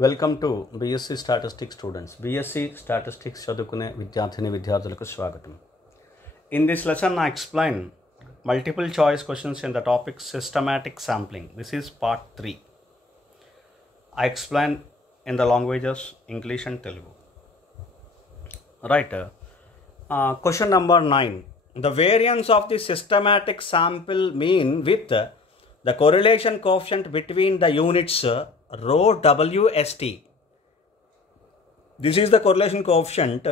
Welcome to BSc statistics students. BSc statistics చదువుకునే విద్యార్థులకు స్వాగతం. In this lesson, I explain multiple choice questions in the topic systematic sampling. This is part 3. I explain in the languages English and Telugu. Right. Question number 9. The variance of the systematic sample mean with the correlation coefficient between the units rho WST. This is the correlation coefficient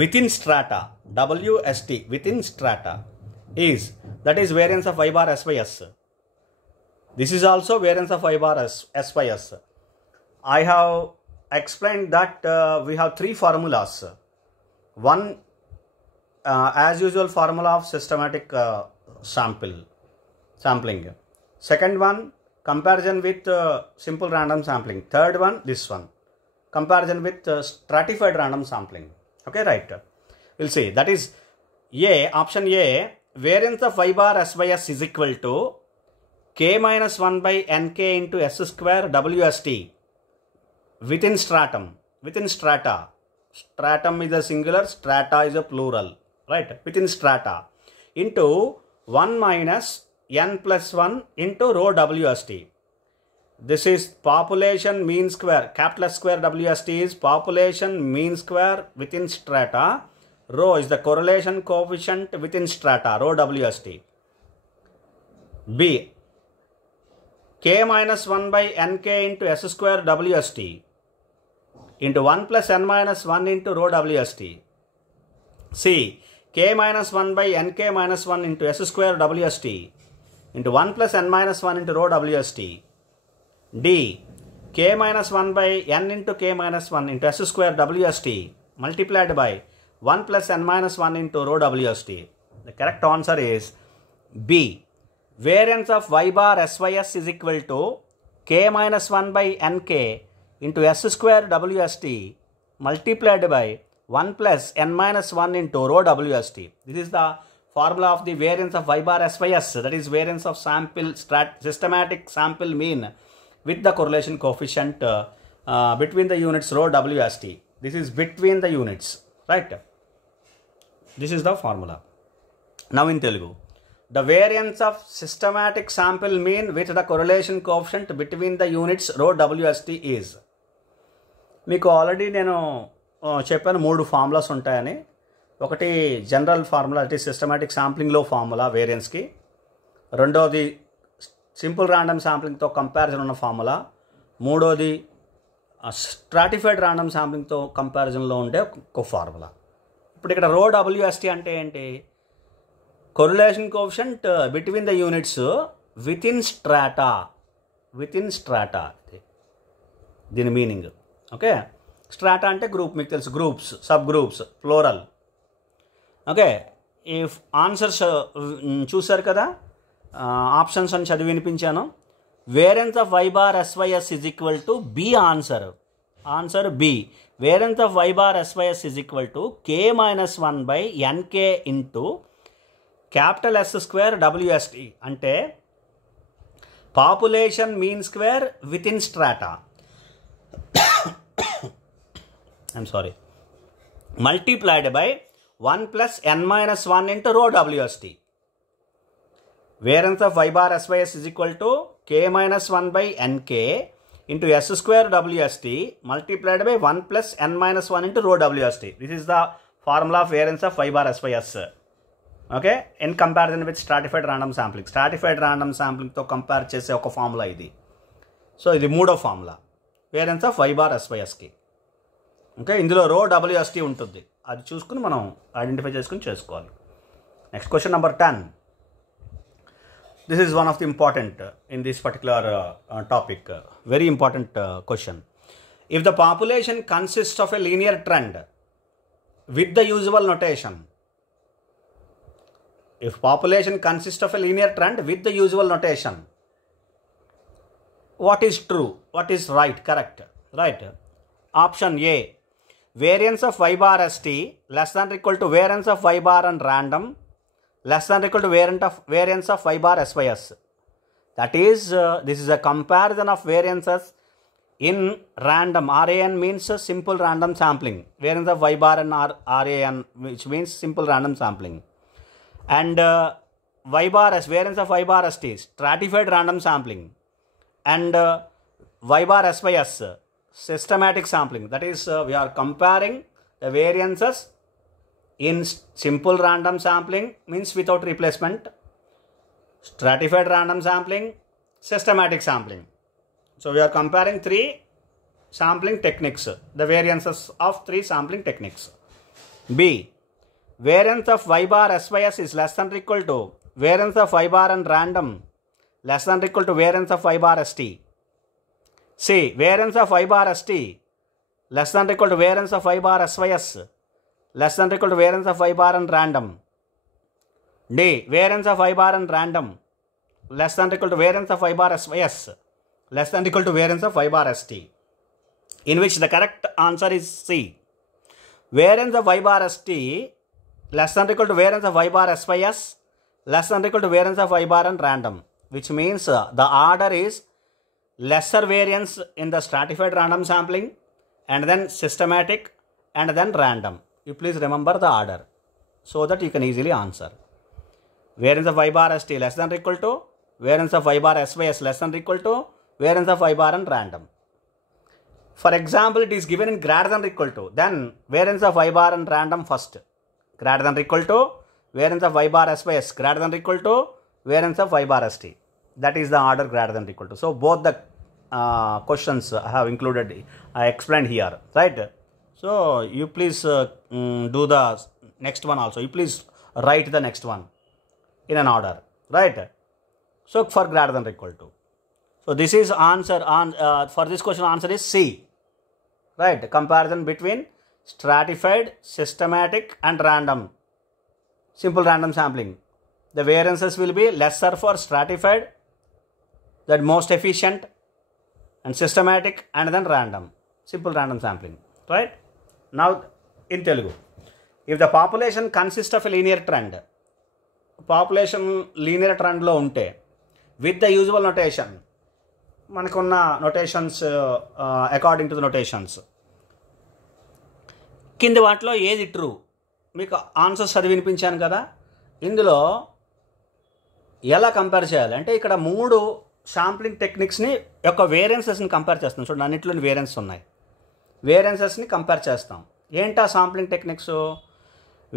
within strata. WST within strata is, that is variance of I bar S by S. This is also variance of I bar S by S. I have explained that we have three formulas. One, as usual, formula of systematic sampling. Second one, comparison with simple random sampling. Third one, this one, comparison with stratified random sampling. Okay, right. We'll see. That is A, option A, variance of Y bar S by S is equal to K minus 1 by Nk into S square WST within stratum. Within strata. Stratum is a singular, strata is a plural. Right. Within strata. Into 1 minus N plus 1 into rho WST. This is population mean square. Capital S square WST is population mean square within strata. Rho is the correlation coefficient within strata. Rho WST. B, K minus 1 by Nk into S square WST into 1 plus N minus 1 into rho WST. C, K minus 1 by Nk minus 1 into S square WST into 1 plus N minus 1 into rho WST. D, K minus 1 by N into K minus 1 into S square WST multiplied by 1 plus N minus 1 into rho WST. The correct answer is B. Variance of Y bar SYS is equal to K minus 1 by Nk into S square WST multiplied by 1 plus N minus 1 into rho WST. This is the formula of the variance of Y bar SYS, that is variance of sample systematic sample mean with the correlation coefficient between the units rho WST. This is between the units, right? This is the formula. Now in Telugu, the variance of systematic sample mean with the correlation coefficient between the units rho WST is. మీకు already నేను చెప్పాను 3 formulas ఉంటాయని. ఒకటి general formula, అంటే systematic శాంప్లింగ్లో formula వేరియన్స్కి. రెండోది simple random శాంప్లింగ్తో comparison ఉన్న formula. మూడోది stratified random శాంప్లింగ్తో కంపారిజన్లో ఉండే ఒక ఫార్ములా. ఇప్పుడు ఇక్కడ రో WST అంటే ఏంటి? Correlation coefficient between the units within strata. Within strata దీని మీనింగ్. ఓకే, స్ట్రాటా అంటే గ్రూప్, మీకు తెలుసు, groups, sub groups, floral. Okay, ఈ ఆన్సర్స్ చూసారు కదా, ఆప్షన్స్ అని చదివి వినిపించాను. Variance of Y bar SYS is equal to B answer. Answer B. Variance of Y bar SYS is equal to K minus 1 by Nk into capital S square WST, అంటే population mean square with in strata. I'm sorry, multiplied by 1 plus N minus 1 into rho WST. Variance of Y bar SYS is equal to K minus 1 by Nk into S square WST multiplied by 1 plus N minus 1 into rho WST. This is the formula of variance of Y bar SYS. Okay, in comparison with stratified random sampling. Stratified random sampling తో compare చేసే ఒక formula ఇది. So ఇది మూడో formula, variance of Y bar SYSకి. Okay, ఇందులో రో WST ఉంటుంది, అది చూసుకుని మనం ఐడెంటిఫై చేసుకుని చేసుకోవాలి. Next question number 10. This is one of the important in this particular topic, very important question. If the population consists of a linear trend with the usual notation, if population consists of a linear trend with the usual notation, what is true? What is right? Correct. Right. Option A, variance of Y bar ST less than or equal to variance of Y bar and random less than or equal to variance of Y bar SYS. That is, this is a comparison of variances in random, RAN means simple random sampling. Variance of y bar and RAN, which means simple random sampling. And y bar s, variance of y bar st, stratified random sampling. And y bar s by s, systematic sampling. That is, we are comparing the variances in simple random sampling, means without replacement, stratified random sampling, systematic sampling. So we are comparing three sampling techniques, the variances of three sampling techniques. B, variance of y bar s by s is less than or equal to variance of y bar and random less than or equal to variance of y bar st. C, variance of y bar st less than or equal to variance of y bar s by s less than or equal to variance of y bar and random. D, variance of y bar and random less than or equal to variance of y bar s by s less than or equal to variance of y bar st, in which the correct answer is C. Variance of y bar st less than or equal to variance of y bar s by s less than or equal to variance of y bar and random, which means the order is lesser variance in the stratified random sampling and then systematic and then random. You please remember the order so that you can easily answer. Variance of y bar st less than or equal to variance of y bar s by s less than or equal to variance of y bar and random. For example, it is given in greater than or equal to, then variance of y bar and random first. Greater than or equal to variance of y bar s by s, greater than or equal to variance of y bar st. That is the order greater than or equal to. So both the questions I have included, I explained here, right? So you please do the next one also. You please write the next one in an order, right? So for greater than or equal to. So this is answer on for this question, answer is C, right? Comparison between stratified, systematic and random, simple random sampling. The variances will be lesser for stratified, that most efficient, and systematic and then random, simple random sampling, right? Now in Telugu, if the population consists of a linear trend, population linear trend lo unte, with the usual notation, మనకున్న notations according to the notations, కింది వాటిలో ఏది true, మీకు answers చదివి వినిపించాను కదా. ఇందులో ఎలా కంపేర్ చేయాలి అంటే, ఇక్కడ 3 శాంప్లింగ్ టెక్నిక్స్ని యొక్క వేరియన్సెస్ని కంపేర్ చేస్తాం. చూడండి, అన్నింటిలోని వేరియన్స్ ఉన్నాయి. వేరియన్సెస్ని కంపేర్ చేస్తాం. ఏంటా sampling techniques?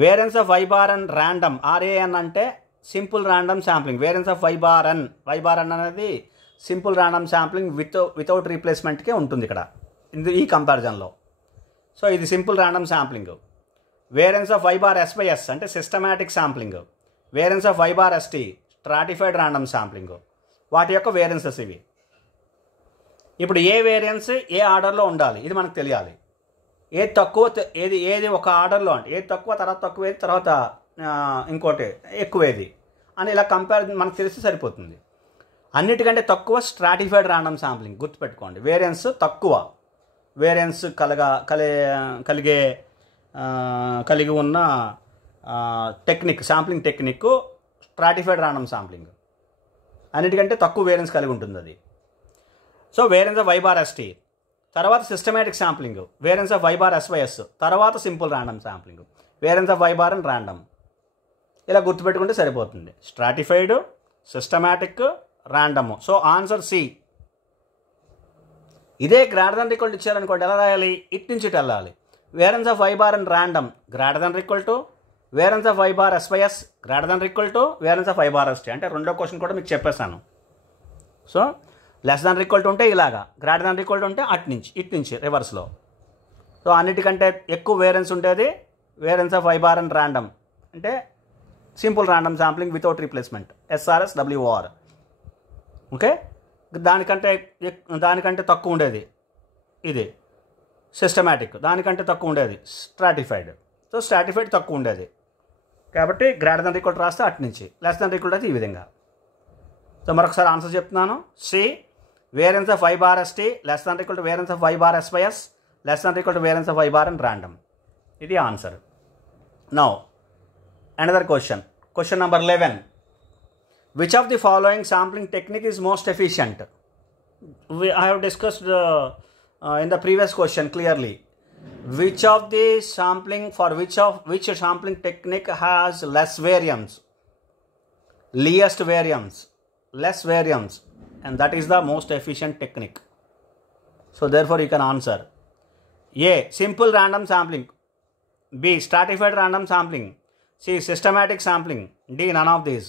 Variance of why bar and random, RAN అంటే simple random sampling. Variance of why bar అన్ అనేది సింపుల్ ర్యాండమ్ శాంప్లింగ్ వితౌట్ రీప్లేస్మెంట్కే ఉంటుంది ఇక్కడ ఈ కంపారిజన్లో. సో ఇది simple random sampling. Variance of why bar S by S అంటే systematic sampling. Variance of why bar ST stratified random sampling. వాటి యొక్క వేరియన్సెస్ ఇవి. ఇప్పుడు ఏ వేరియన్స్ ఏ ఆర్డర్లో ఉండాలి ఇది మనకు తెలియాలి. ఏది తక్కువ ఏది ఒక ఆర్డర్లో అంటే ఏది తక్కువ, తర్వాత తక్కువేది, తర్వాత ఇంకోటి ఎక్కువేది అని ఇలా కంపేర్ మనకు తెలిస్తే సరిపోతుంది. అన్నిటికంటే తక్కువ స్ట్రాటిఫైడ్ ర్యాండమ్ శాంప్లింగ్, గుర్తుపెట్టుకోండి. వేరియన్స్ తక్కువ, వేరియన్స్ కలిగి ఉన్న technique, sampling technique stratified random sampling. అన్నిటికంటే తక్కువ వేరియన్స్ కలిగి ఉంటుంది అది. So variance of why bar ST, తర్వాత systematic sampling, variance of why bar S by S, తర్వాత simple random sampling, variance of why bar and random. ఇలా గుర్తుపెట్టుకుంటే సరిపోతుంది. Stratified, systematic, random. So answer C. ఇదే greater than equal to ఇచ్చారనుకోండి, ఎలా రాయాలి? ఇటు నుంచి ఇటు వెళ్ళాలి. Variance of why bar and random greater than equal to variance of why bar S by S greater than equal to variance of why bar S T. అంటే రెండో question కూడా మీకు చెప్పేశాను. So less than equal to ఉంటే ఇలాగా, greater than equal to ఉంటే ఇటు నుంచి రివర్స్లో. సో అన్నిటికంటే ఎక్కువ వేరియన్స్ ఉండేది variance of why bar and random అంటే simple random sampling without replacement, SRS WOR. Okay, దానికంటే తక్కువ ఉండేది ఇది సిస్టమాటిక్, దానికంటే తక్కువ ఉండేది స్ట్రాటిఫైడ్. సో స్ట్రాటిఫైడ్ తక్కువ ఉండేది కాబట్టి గ్రేటర్ దెన్ ఈక్వల్ రాస్తే అటు నుంచి, లెస్ దెన్ ఈక్వల్ అయితే ఈ విధంగా. సో మరొకసారి ఆన్సర్ చెప్తున్నాను. C, variance of why bar ST less than equal to variance of why bar S by S less than equal to variance of why bar and random. ఇది answer. Now another question number 11. Which of the following sampling technique is most efficient? I have discussed in the previous question clearly. Which of the sampling, for which sampling technique has less variance, least variance, less variance, and that is the most efficient technique. So therefore you can answer A, simple random sampling, B, stratified random sampling, C, systematic sampling, D, none of these.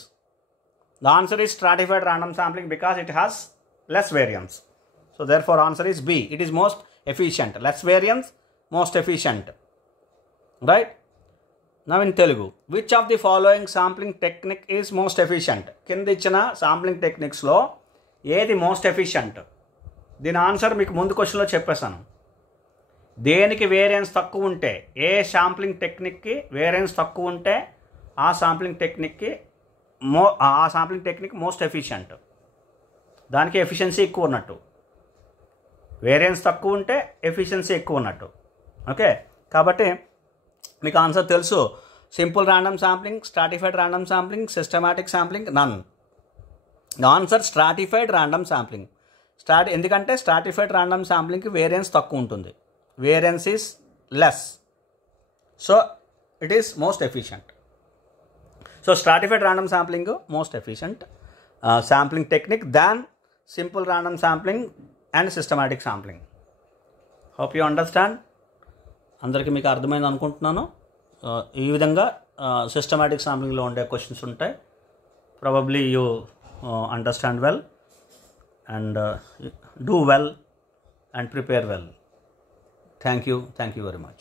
The answer is stratified random sampling because it has less variance. So therefore answer is B, it is most efficient. Less variance, most efficient. Right? Now in Telugu, which of the following sampling technique is most efficient? కింద ఇచ్చిన sampling techniques లో ఏది most efficient? దీని answer మీకు ముందు క్వశ్చన్లో చెప్పేశాను. దేనికి వేరియన్స్ తక్కువ ఉంటే, ఏ శాంప్లింగ్ టెక్నిక్కి వేరియన్స్ తక్కువ ఉంటే ఆ సాంప్లింగ్ టెక్నిక్ మోస్ట్ ఎఫిషియంట్. దానికి ఎఫిషియన్సీ ఎక్కువ ఉన్నట్టు. వేరియన్స్ తక్కువ ఉంటే ఎఫిషియన్సీ ఎక్కువ ఉన్నట్టు. ఓకే, కాబట్టి మీకు ఆన్సర్ తెలుసు. Simple random sampling, stratified random sampling, systematic sampling, none. Answer stratified random sampling. ఎందుకంటే స్ట్రాటిఫైడ్ ర్యాండమ్ శాంప్లింగ్కి వేరియన్స్ తక్కువ ఉంటుంది, variance is less, so it is most efficient. So stratified random sampling most efficient sampling technique than simple random sampling and systematic sampling. Hope you understand. అందరికీ మీకు అర్థమైంది అనుకుంటున్నాను. ఈ విధంగా సిస్టమాటిక్ శాంప్లింగ్లో ఉండే క్వశ్చన్స్ ఉంటాయి. Probably you understand well and do well and prepare well. Thank you very much.